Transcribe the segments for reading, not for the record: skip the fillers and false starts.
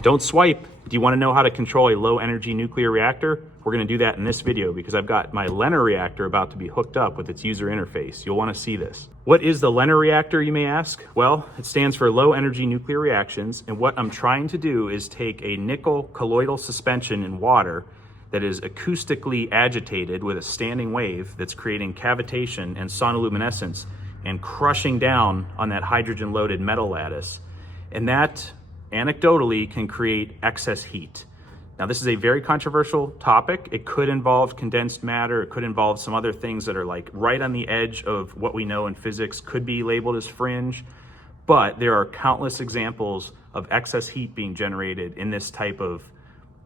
Don't swipe. Do you want to know how to control a low energy nuclear reactor? We're going to do that in this video because I've got my LENR reactor about to be hooked up with its user interface. You'll want to see this. What is the LENR reactor, you may ask? Well, it stands for low energy nuclear reactions. And what I'm trying to do is take a nickel colloidal suspension in water that is acoustically agitated with a standing wave that's creating cavitation and sonoluminescence and crushing down on that hydrogen loaded metal lattice. And that anecdotally can create excess heat. Now, this is a very controversial topic. It could involve condensed matter. It could involve some other things that are like right on the edge of what we know in physics, could be labeled as fringe. But there are countless examples of excess heat being generated in this type of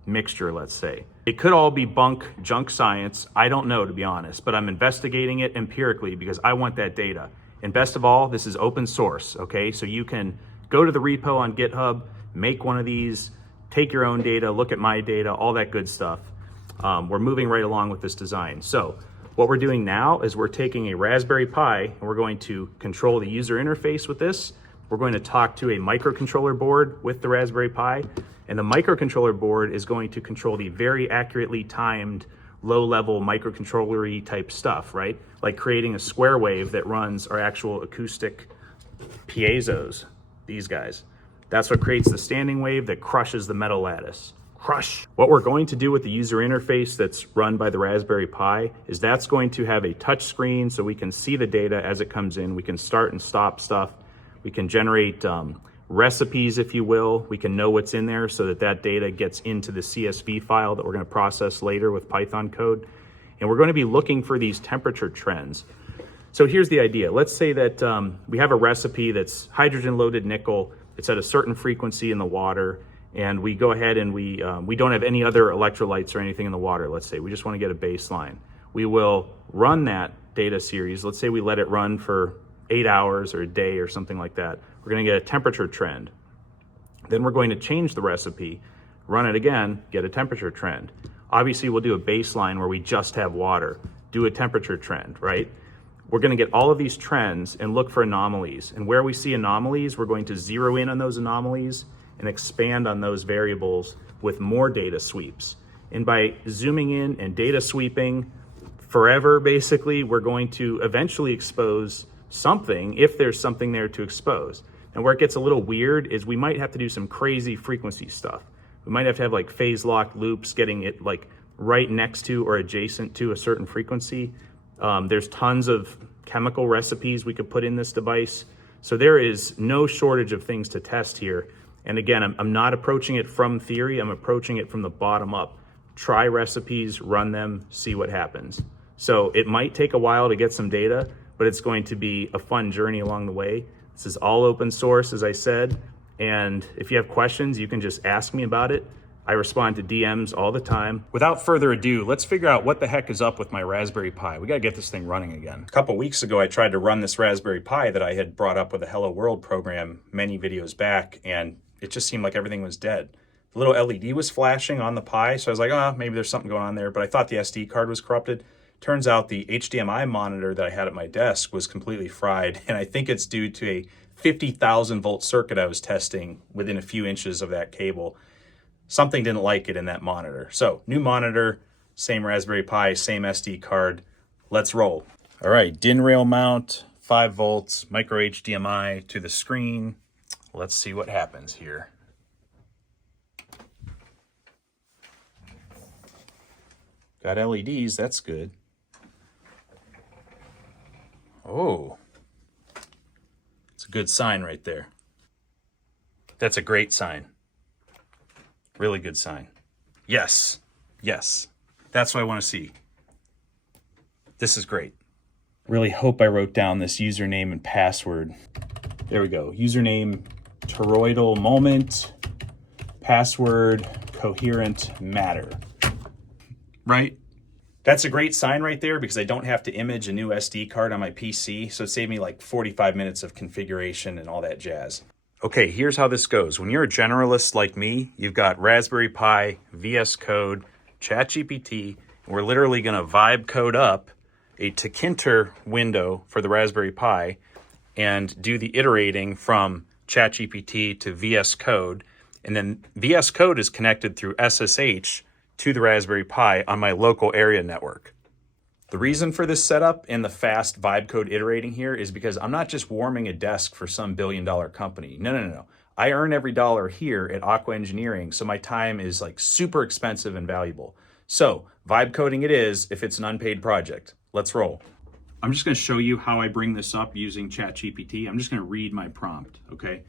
mixture, let's say. It could all be junk science. I don't know, to be honest, but I'm investigating it empirically because I want that data. And best of all, this is open source, okay? So you can go to the repo on GitHub, make one of these, take your own data, look at my data, all that good stuff. We're moving right along with this design. So what we're doing now is we're taking a Raspberry Pi and we're going to control the user interface with this. We're going to talk to a microcontroller board with the Raspberry Pi, and the microcontroller board is going to control the very accurately timed low-level microcontroller-y type stuff, right? Like creating a square wave that runs our actual acoustic piezos, these guys. That's what creates the standing wave that crushes the metal lattice. Crush! What we're going to do with the user interface that's run by the Raspberry Pi is that's going to have a touch screen so we can see the data as it comes in. We can start and stop stuff. We can generate recipes, if you will. We can know what's in there so that that data gets into the CSV file that we're going to process later with Python code. And we're going to be looking for these temperature trends. So here's the idea. Let's say that we have a recipe that's hydrogen-loaded nickel. It's at a certain frequency in the water, and we go ahead and we don't have any other electrolytes or anything in the water, let's say. We just want to get a baseline. We will run that data series. Let's say we let it run for 8 hours or a day or something like that. We're going to get a temperature trend. Then we're going to change the recipe, run it again, get a temperature trend. Obviously, we'll do a baseline where we just have water, do a temperature trend, right? We're going to get all of these trends and look for anomalies. And where we see anomalies, we're going to zero in on those anomalies and expand on those variables with more data sweeps. And by zooming in and data sweeping forever, basically, we're going to eventually expose something if there's something there to expose. And where it gets a little weird is we might have to do some crazy frequency stuff. We might have to have like phase lock loops getting it like right next to or adjacent to a certain frequency. There's tons of chemical recipes we could put in this device. So there is no shortage of things to test here. And again, I'm not approaching it from theory, I'm approaching it from the bottom up. Try recipes, run them, see what happens. So it might take a while to get some data, but it's going to be a fun journey along the way. This is all open source, as I said. And if you have questions, you can just ask me about it. I respond to DMs all the time. Without further ado, let's figure out what the heck is up with my Raspberry Pi. We gotta get this thing running again. A couple weeks ago, I tried to run this Raspberry Pi that I had brought up with a Hello World program many videos back, and it just seemed like everything was dead. The little LED was flashing on the Pi, so I was like, oh, maybe there's something going on there, but I thought the SD card was corrupted. Turns out the HDMI monitor that I had at my desk was completely fried, and I think it's due to a 50,000 volt circuit I was testing within a few inches of that cable. Something didn't like it in that monitor. So, new monitor, same Raspberry Pi, same SD card. Let's roll. All right, DIN rail mount, 5 volts, micro HDMI to the screen. Let's see what happens here. Got LEDs, that's good. Oh, it's a good sign right there. That's a great sign. Really good sign. Yes, yes, that's what I want to see. This is great. Really hope I wrote down this username and password. There we go. Username, toroidal moment, password, coherent matter. Right? That's a great sign right there because I don't have to image a new SD card on my PC, so it saved me like 45 minutes of configuration and all that jazz. Okay, here's how this goes. When you're a generalist like me, you've got Raspberry Pi, VS Code, ChatGPT, and we're literally going to vibe code up a Tkinter window for the Raspberry Pi and do the iterating from ChatGPT to VS Code And then VS Code is connected through SSH to the Raspberry Pi on my local area network. The reason for this setup and the fast vibe code iterating here is because I'm not just warming a desk for some billion-dollar company. No. I earn every dollar here at Aqua Engineering, so my time is like super expensive and valuable. So vibe coding it is if it's an unpaid project. Let's roll. I'm just going to show you how I bring this up using ChatGPT. I'm just going to read my prompt, okay?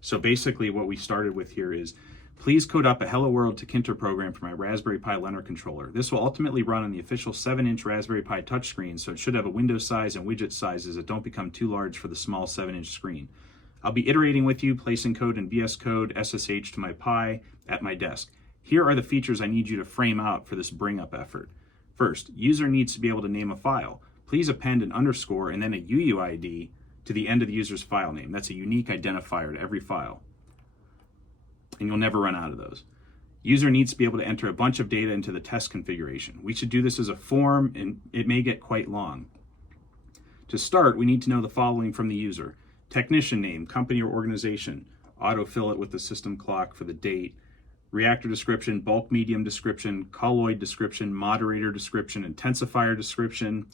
So basically what we started with here is, please code up a Hello World to Kinter program for my Raspberry Pi LENR controller. This will ultimately run on the official 7-inch Raspberry Pi touchscreen, so it should have a window size and widget sizes that don't become too large for the small 7-inch screen. I'll be iterating with you, placing code in VS Code SSH to my Pi at my desk. Here are the features I need you to frame out for this bring up effort. First, user needs to be able to name a file. Please append an underscore and then a UUID to the end of the user's file name. That's a unique identifier to every file, and you'll never run out of those. User needs to be able to enter a bunch of data into the test configuration. We should do this as a form, and it may get quite long. To start, we need to know the following from the user: technician name, company or organization, autofill it with the system clock for the date, reactor description, bulk medium description, colloid description, moderator description, intensifier description,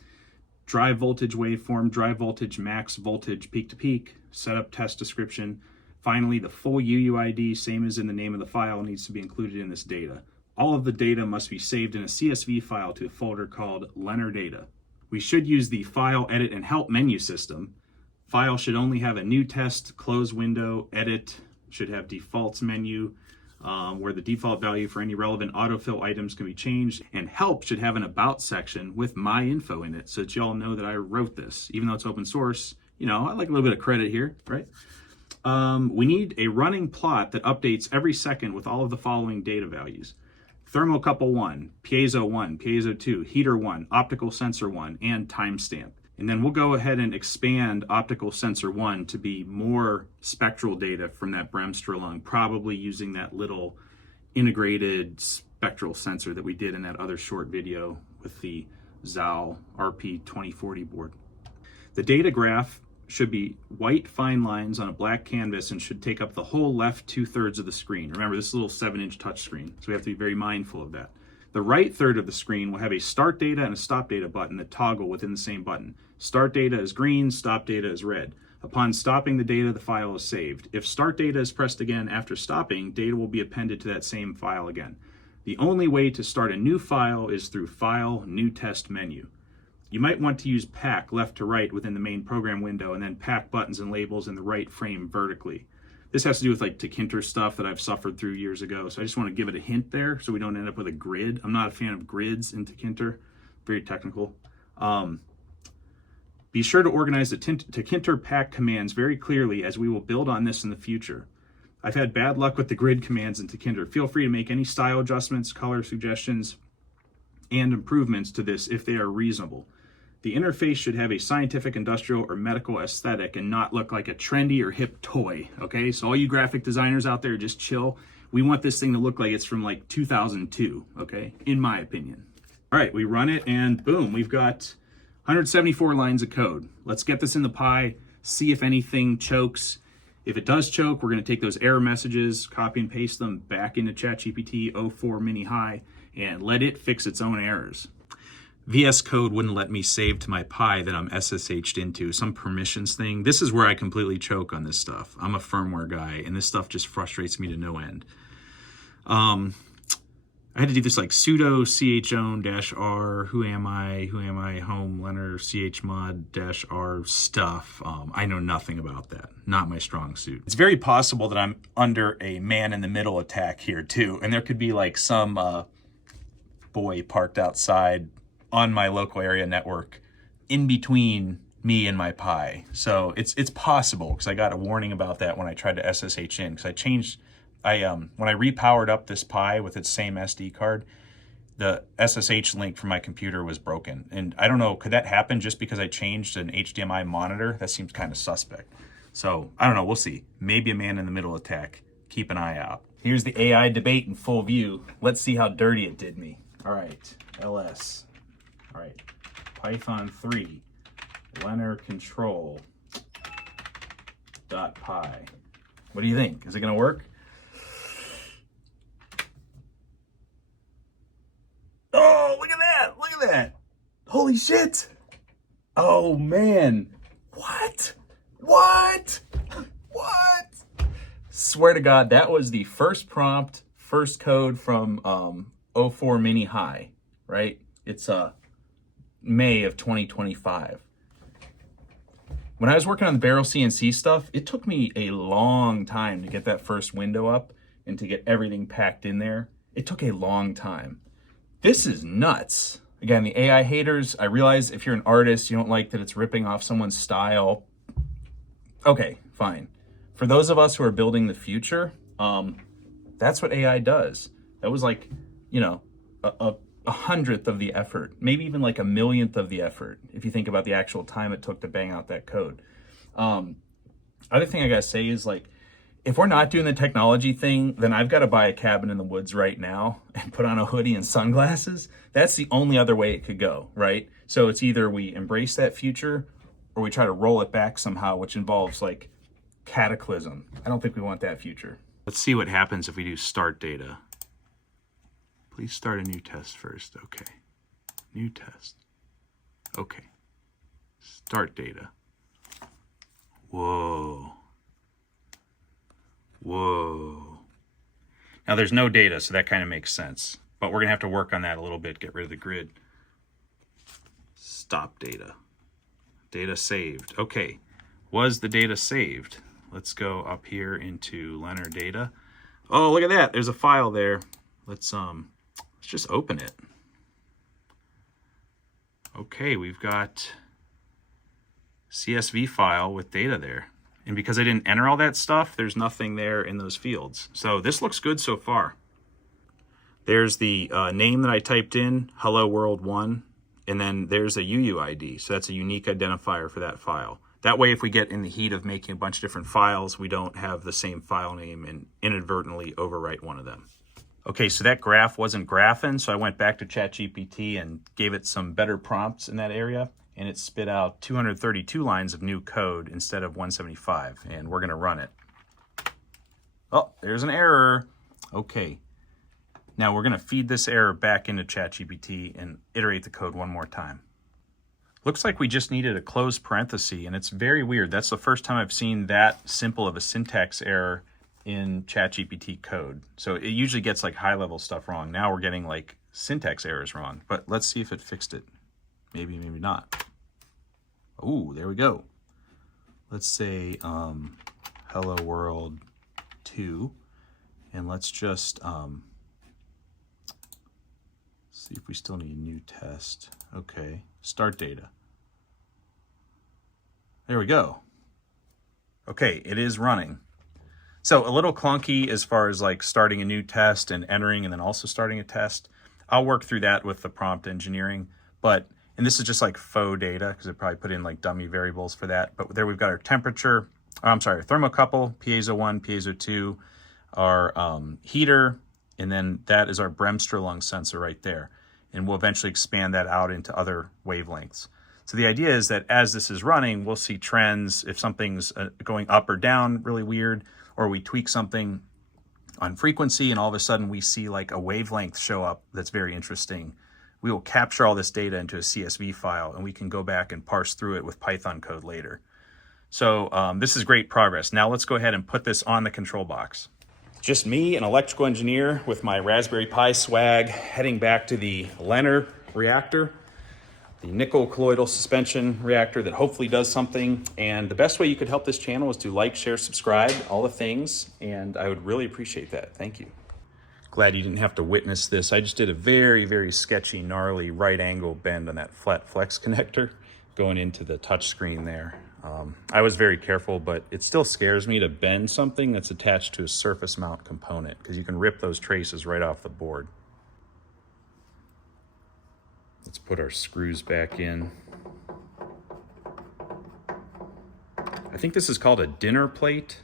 drive voltage waveform, drive voltage max voltage peak to peak, setup test description. Finally, the full UUID, same as in the name of the file, needs to be included in this data. All of the data must be saved in a CSV file to a folder called LENR data. We should use the File, Edit, and Help menu system. File should only have a new test, close window. Edit should have defaults menu, where the default value for any relevant autofill items can be changed. And Help should have an About section with my info in it, so that you all know that I wrote this. Even though it's open source, you know, I like a little bit of credit here, right? We need a running plot that updates every second with all of the following data values: thermocouple 1, piezo 1, piezo 2, heater 1, optical sensor 1, and timestamp. And then we'll go ahead and expand optical sensor 1 to be more spectral data from that Bremsstrahlung, lung, probably using that little integrated spectral sensor that we did in that other short video with the Zal RP2040 board. The data graph should be white fine lines on a black canvas and should take up the whole left 2/3 of the screen. Remember, this is a little 7-inch touch screen, so we have to be very mindful of that. The right third of the screen will have a start data and a stop data button that toggle within the same button. Start data is green, stop data is red. Upon stopping the data, the file is saved. If start data is pressed again after stopping, data will be appended to that same file again. The only way to start a new file is through File, New Test menu. You might want to use pack left to right within the main program window and then pack buttons and labels in the right frame vertically. This has to do with like Tkinter stuff that I've suffered through years ago, so I just want to give it a hint there so we don't end up with a grid. I'm not a fan of grids in Tkinter, very technical. Be sure to organize the Tkinter pack commands very clearly, as we will build on this in the future. I've had bad luck with the grid commands in Tkinter. Feel free to make any style adjustments, color suggestions, and improvements to this if they are reasonable. The interface should have a scientific, industrial, or medical aesthetic and not look like a trendy or hip toy, okay? So all you graphic designers out there, just chill. We want this thing to look like it's from like 2002, okay? In my opinion. All right, we run it and boom, we've got 174 lines of code. Let's get this in the Pi, see if anything chokes. If it does choke, we're gonna take those error messages, copy and paste them back into ChatGPT 04 mini high and let it fix its own errors. VS Code wouldn't let me save to my Pi that I'm SSH'd into, some permissions thing. This is where I completely choke on this stuff. I'm a firmware guy, and this stuff just frustrates me to no end. I had to do this like sudo chown-r, who am I, home, LENR, chmod-r stuff. I know nothing about that. Not my strong suit. It's very possible that I'm under a man-in-the-middle attack here, too. And there could be like some boy parked outside on my local area network in between me and my Pi. So it's possible, because I got a warning about that when I tried to SSH in, because when I repowered up this Pi with its same SD card, the SSH link from my computer was broken. And I don't know, could that happen just because I changed an HDMI monitor? That seems kind of suspect. So I don't know, we'll see. Maybe a man-in-the-middle attack. Keep an eye out. Here's the AI debate in full view. Let's see how dirty it did me. All right, ls. All right, Python 3, LENR control .py. What do you think? Is it gonna work? Holy shit. Oh man. What? What? Swear to God, that was the first prompt, first code from 04 Mini High, right? It's May of 2025. When I was working on the barrel CNC stuff, it took me a long time to get that first window up and to get everything packed in there. It took a long time. This is nuts. Again, the AI haters, I realize if you're an artist, you don't like that it's ripping off someone's style. Okay, fine. For those of us who are building the future, that's what AI does. That was like, you know, a 100th of the effort, maybe even like a 1,000,000th of the effort, if you think about the actual time it took to bang out that code. Other thing I gotta say is, like, if we're not doing the technology thing, then I've got to buy a cabin in the woods right now and put on a hoodie and sunglasses. That's the only other way it could go, right? So it's either we embrace that future or we try to roll it back somehow, which involves like cataclysm. I don't think we want that future. Let's see what happens if we do start data. Please start a new test first. Okay. New test. Okay. Start data. Whoa. Whoa. Now there's no data, so that kind of makes sense. But we're going to have to work on that a little bit, get rid of the grid. Stop data. Data saved. Okay. Was the data saved? Let's go up here into LENR data. Oh, look at that. There's a file there. Let's just open it. Okay, we've got CSV file with data there. And because I didn't enter all that stuff, there's nothing there in those fields. So this looks good so far. There's the name that I typed in, Hello World 1, and then there's a UUID. So that's a unique identifier for that file. That way, if we get in the heat of making a bunch of different files, we don't have the same file name and inadvertently overwrite one of them. Okay, so that graph wasn't graphing, so I went back to ChatGPT and gave it some better prompts in that area, and it spit out 232 lines of new code instead of 175, and we're gonna run it. Oh, there's an error. Okay, now we're gonna feed this error back into ChatGPT and iterate the code one more time. Looks like we just needed a close parenthesis, and it's very weird. That's the first time I've seen that simple of a syntax error in ChatGPT code. So it usually gets like high-level stuff wrong. Now we're getting like syntax errors wrong, but let's see if it fixed it. Maybe, maybe not. Oh, there we go. Let's say hello world 2, and let's just see if we still need a new test. Okay, start data. There we go. Okay, it is running. So a little clunky as far as like starting a new test and entering and then also starting a test. I'll work through that with the prompt engineering, and this is just like faux data because I probably put in like dummy variables for that. But there we've got our temperature, our thermocouple, piezo 1, piezo 2, our heater, and then that is our Bremsstrahlung sensor right there. And we'll eventually expand that out into other wavelengths. So the idea is that as this is running, we'll see trends if something's going up or down really weird, or we tweak something on frequency and all of a sudden we see like a wavelength show up that's very interesting. We will capture all this data into a CSV file and we can go back and parse through it with Python code later. So this is great progress. Now let's go ahead and put this on the control box. Just me, an electrical engineer with my Raspberry Pi swag, heading back to the LENR reactor, the nickel colloidal suspension reactor that hopefully does something. And the best way you could help this channel is to like, share, subscribe, all the things. And I would really appreciate that. Thank you. Glad you didn't have to witness this. I just did a very, very sketchy, gnarly right angle bend on that flat flex connector going into the touch screen there. I was very careful, but it still scares me to bend something that's attached to a surface mount component because you can rip those traces right off the board. Let's put our screws back in. I think this is called a dinner plate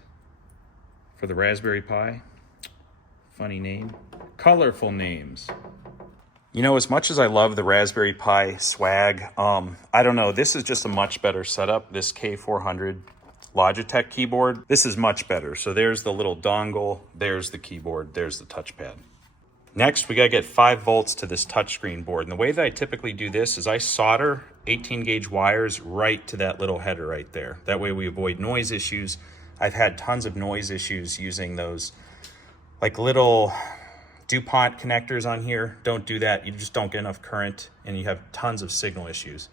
for the Raspberry Pi. Funny name. Colorful names. You know, as much as I love the Raspberry Pi swag, I don't know, this is just a much better setup. This K400 Logitech keyboard, this is much better. So there's the little dongle, there's the keyboard, there's the touchpad. Next, we gotta get 5 volts to this touchscreen board. And the way that I typically do this is I solder 18 gauge wires right to that little header right there. That way we avoid noise issues. I've had tons of noise issues using those like little DuPont connectors on here. Don't do that. You just don't get enough current and you have tons of signal issues.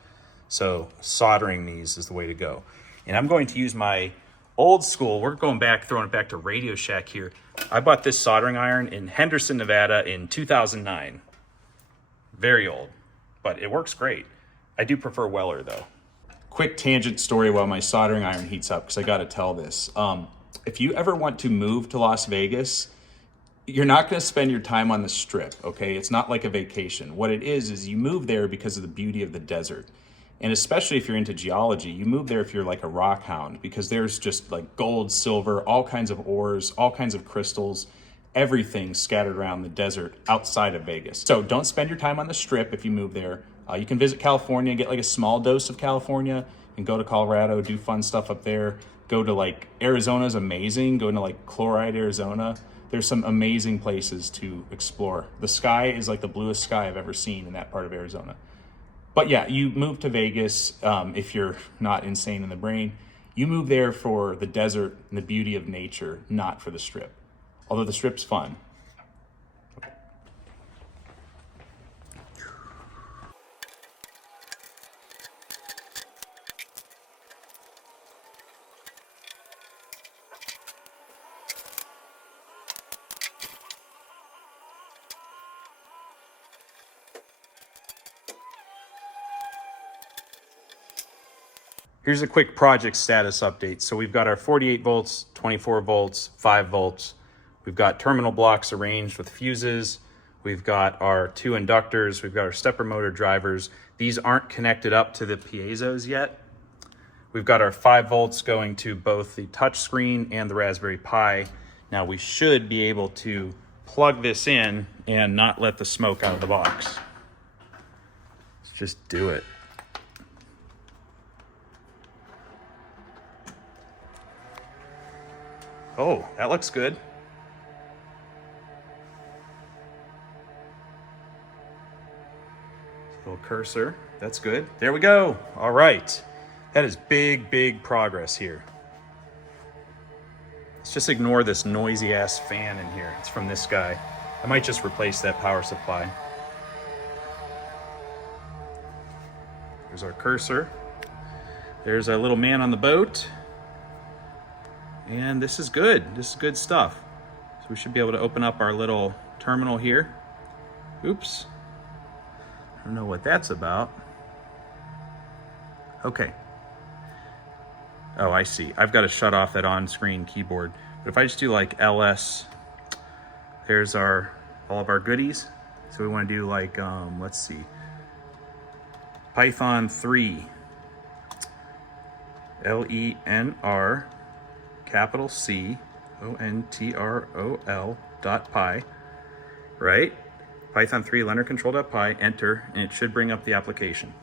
So soldering these is the way to go. And I'm going to use my old school, we're going back, throwing it back to Radio Shack here. I bought this soldering iron in Henderson, Nevada in 2009. Very old, but it works great. I do prefer Weller though. Quick tangent story while my soldering iron heats up, because I got to tell this. If you ever want to move to Las Vegas, you're not going to spend your time on the strip, okay? It's not like a vacation. What it is you move there because of the beauty of the desert. And especially if you're into geology, you move there if you're like a rock hound, because there's just like gold, silver, all kinds of ores, all kinds of crystals, everything scattered around the desert outside of Vegas. So don't spend your time on the strip if you move there. You can visit California, get like a small dose of California, and go to Colorado, do fun stuff up there. Go to like, Arizona's amazing. Go to like Chloride, Arizona. There's some amazing places to explore. The sky is like the bluest sky I've ever seen in that part of Arizona. But yeah, you move to Vegas if you're not insane in the brain. You move there for the desert and the beauty of nature, not for the strip. Although the strip's fun. Here's a quick project status update. So we've got our 48 volts, 24 volts, 5 volts. We've got terminal blocks arranged with fuses. We've got our 2 inductors. We've got our stepper motor drivers. These aren't connected up to the piezos yet. We've got our 5 volts going to both the touch screen and the Raspberry Pi. Now we should be able to plug this in and not let the smoke out of the box. Let's just do it. Oh, that looks good. Little cursor, that's good. There we go. All right. That is big progress here. Let's just ignore this noisy ass fan in here. It's from this guy. I might just replace that power supply. There's our cursor. There's our little man on the boat. And this is good. This is good stuff. So we should be able to open up our little terminal here. Oops. I don't know what that's about. Okay. Oh, I see. I've got to shut off that on-screen keyboard. But if I just do like ls, there's all of our goodies. So we want to do like, let's see, Python 3, LENR, capital C, ONTROL .py, right? Python 3 LENR control.py, enter, and it should bring up the application.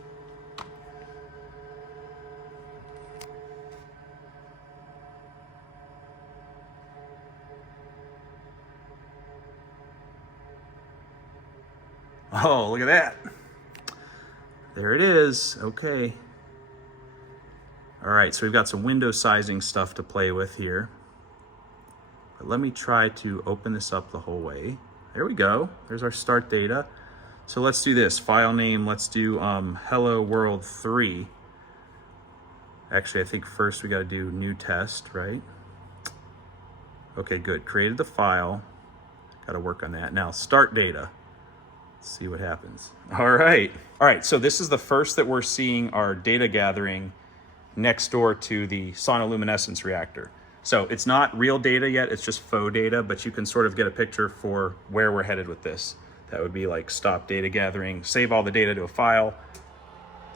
Oh, look at that. There it is. Okay. All right, so we've got some window sizing stuff to play with here. But let me try to open this up the whole way. There we go. There's our start data. So let's do this. File name, let's do hello world 3. Actually, I think first we got to do new test, right? Okay, good. Created the file. Got to work on that. Now, start data. Let's see what happens. All right. All right, so this is the first that we're seeing our data gathering next door to the Sonoluminescence Reactor. So it's not real data yet, it's just faux data, but you can sort of get a picture for where we're headed with this. That would be like stop data gathering, save all the data to a file.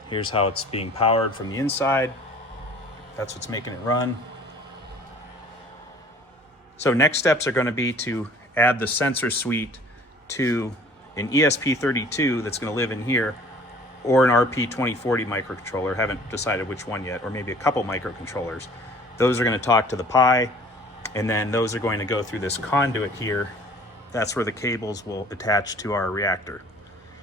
Here's how it's being powered from the inside. That's what's making it run. So next steps are going to be to add the sensor suite to an ESP32 that's going to live in here, or an RP2040 microcontroller. Haven't decided which one yet, or maybe a couple microcontrollers. Those are going to talk to the Pi, and then those are going to go through this conduit here That's where the cables will attach to our reactor.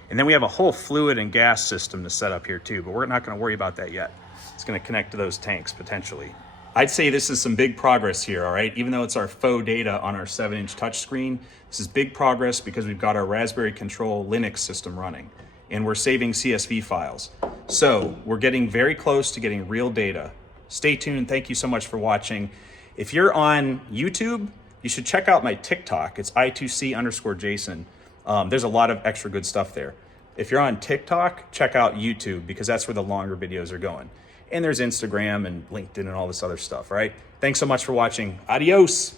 And then we have a whole fluid and gas system to set up here too, but we're not going to worry about that yet. It's going to connect to those tanks potentially. I'd say this is some big progress here, all right? Even though it's our faux data on our 7-inch touchscreen, this is big progress because we've got our Raspberry Control Linux system running and we're saving CSV files. So we're getting very close to getting real data. Stay tuned. Thank you so much for watching. If you're on YouTube, you should check out my TikTok. It's I2C_Jason. There's a lot of extra good stuff there. If you're on TikTok, check out YouTube because that's where the longer videos are going. And there's Instagram and LinkedIn and all this other stuff, right? Thanks so much for watching. Adios.